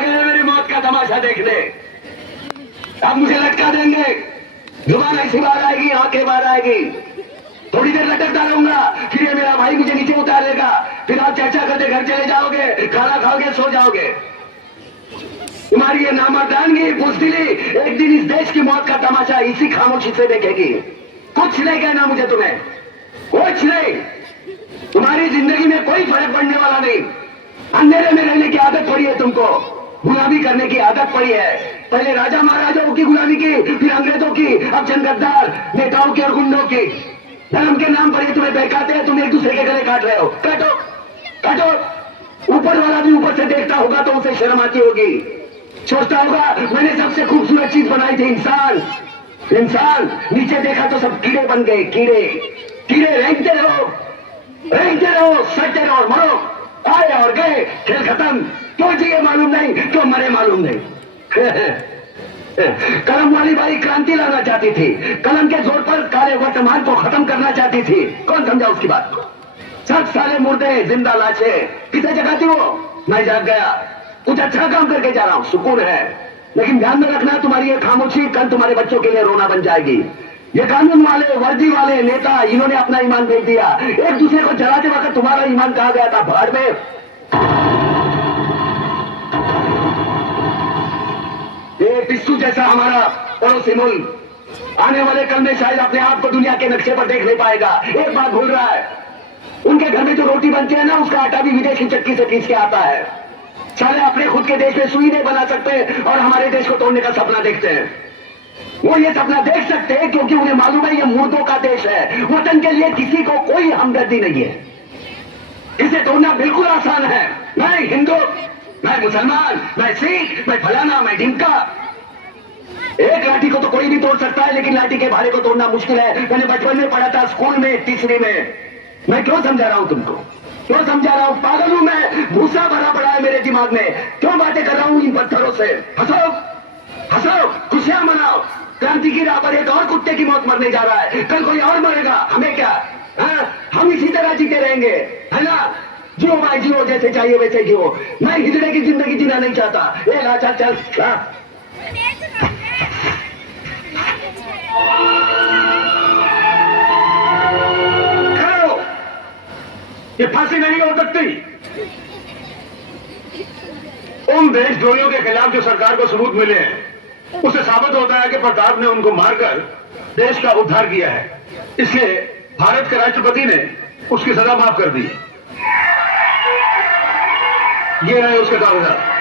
गए मेरी मौत का तमाशा देखने। अब मुझे लटका देंगे, जुबान ऐसी बाहर आएगी, आंखें बाहर आएगी, थोड़ी देर लटक डालूंगा, फिर ये मेरा भाई मुझे नीचे उतारेगा, फिर आप चर्चा करते घर चले जाओगे, खाना खाओगे, सो जाओगे। तुम्हारी ये नामर्दानगी, बुज़दिली एक दिन इस देश की मौत का तमाशा इसी खामोशी से देखेगी। कुछ नहीं कहना मुझे तुम्हें, कुछ नहीं। तुम्हारी जिंदगी में कोई फर्क पड़ने वाला नहीं। अंधेरे में रहने की आदत पड़ी है तुमको, गुलामी करने की आदत पड़ी है। पहले राजा महाराजाओं की गुलामी की, फिर अंग्रेजों की, अब चंद गद्दार नेताओं की और गुंडों की। धर्म के नाम पर ये तुम्हें बहकाते हैं, तुम एक दूसरे के गले काट रहे हो। काटो काटो। ऊपर वाला भी ऊपर से देखता होगा तो उसे शर्म आती होगी, सोचता होगा मैंने सबसे खूबसूरत चीज बनाई थी, इंसान। इंसान नीचे देखा तो सब कीड़े बन गए, कीड़े कीड़े। रेंगते रहो, सटते रहो और मरो। आए और गए, खेल खत्म। क्यों जिए मालूम नहीं, क्यों मरे मालूम नहीं। कलम वाली बाई क्रांति लाना चाहती थी, कलम के जोर पर काले वर्तमान को खत्म करना चाहती थी। कौन समझा उसकी बात को? सब साले मुर्दे, जिंदा लाशें। किसे जगाती वो? मैं जाग गया, कुछ अच्छा काम करके जा रहा हूं, सुकून है। लेकिन ध्यान में रखना, तुम्हारी ये खामोशी कल तुम्हारे बच्चों के लिए रोना बन जाएगी। ये कानून वाले, वर्दी वाले नेता, इन्होंने अपना ईमान बेच दिया। एक दूसरे को जलाते वक्त तुम्हारा ईमान कहा गया था? भाड़ में। ये पिस्सू जैसा हमारा पड़ोसी मुल्क आने वाले कल में शायद अपने आप को दुनिया के नक्शे पर देख नहीं पाएगा। एक बात भूल रहा है, उनके घर में जो रोटी बनती है ना, उसका आटा भी विदेशी चक्की से पीस के आता है। साले अपने खुद के देश में सुई नहीं बना सकते और हमारे देश को तोड़ने का सपना देखते हैं। वो ये सपना देख सकते हैं क्योंकि उन्हें मालूम है ये मुर्दों का देश है। वतन के लिए किसी को कोई हमदर्दी नहीं है। इसे तोड़ना बिल्कुल आसान है। मैं हिंदू, मैं मुसलमान, मैं सिख, मैं फलाना, मैं ढिमका। एक लाठी को तो कोई भी तोड़ सकता है, लेकिन लाठी के भारे को तोड़ना मुश्किल है। मैंने बचपन में पढ़ा था, स्कूल में, तीसरी में। मैं क्यों समझा रहा हूं तुमको, क्यों समझा रहा हूं? पागल हूं मैं, भूसा भरा पड़ा है मेरे दिमाग में। क्यों बातें कर रहा हूं इन पत्थरों से? हंसो हंसो, खुशियां मनाओ। क्रांति की राह पर एक और कुत्ते की मौत मरने जा रहा है, कल कोई और मरेगा। हमें क्या? हम इसी तरह जीते रहेंगे, है ना? जियो भाई जियो, जैसे चाहिए वैसे जियो। मैं हिजड़े की जिंदगी जीना नहीं चाहता। ए ला चल चल। ये फांसी नहीं हो सकती। उन देशद्रोहियों के खिलाफ जो सरकार को सबूत मिले हैं, उससे साबित होता है कि प्रताप ने उनको मारकर देश का उद्धार किया है। इसलिए भारत के राष्ट्रपति ने उसकी सजा माफ कर दी। ये है उसके कागजात।